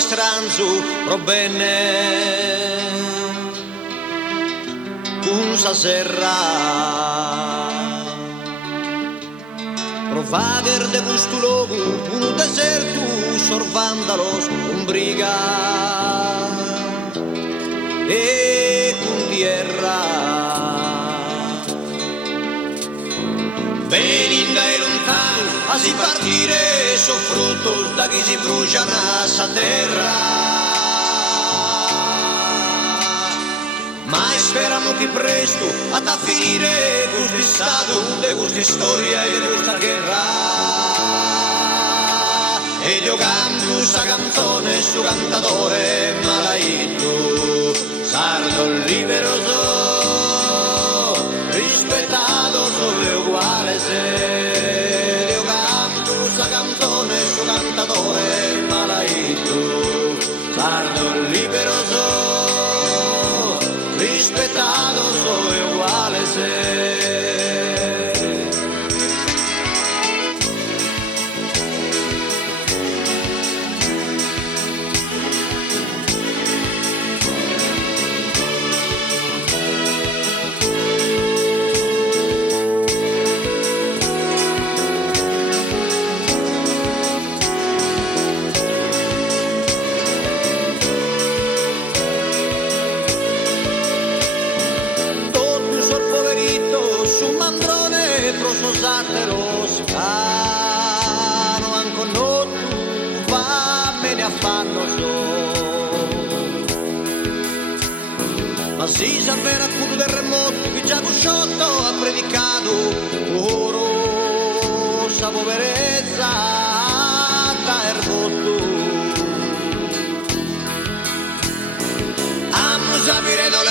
si stranzu pro bene con sa serra pro vader de gusto logo un deserto sorvándalos un briga e con tierra veninda e lontano a si partire so frutos da chi si brucia nassa terra ma speramo che presto a da finire gusti stato de gusti storia e de questa guerra e giocando sa canzone su cantatore malaito sardo liberoso rispettato solo uguale se giocando sa canzone su cantatore malaito sardo liberoso rispettato solo uguale se prososateros cano anco no tu va me ne affanno so ma si sapeva appunto del terremoto che già Busciotto ha predicato oro sa poverezza da erbotto amo sapere dove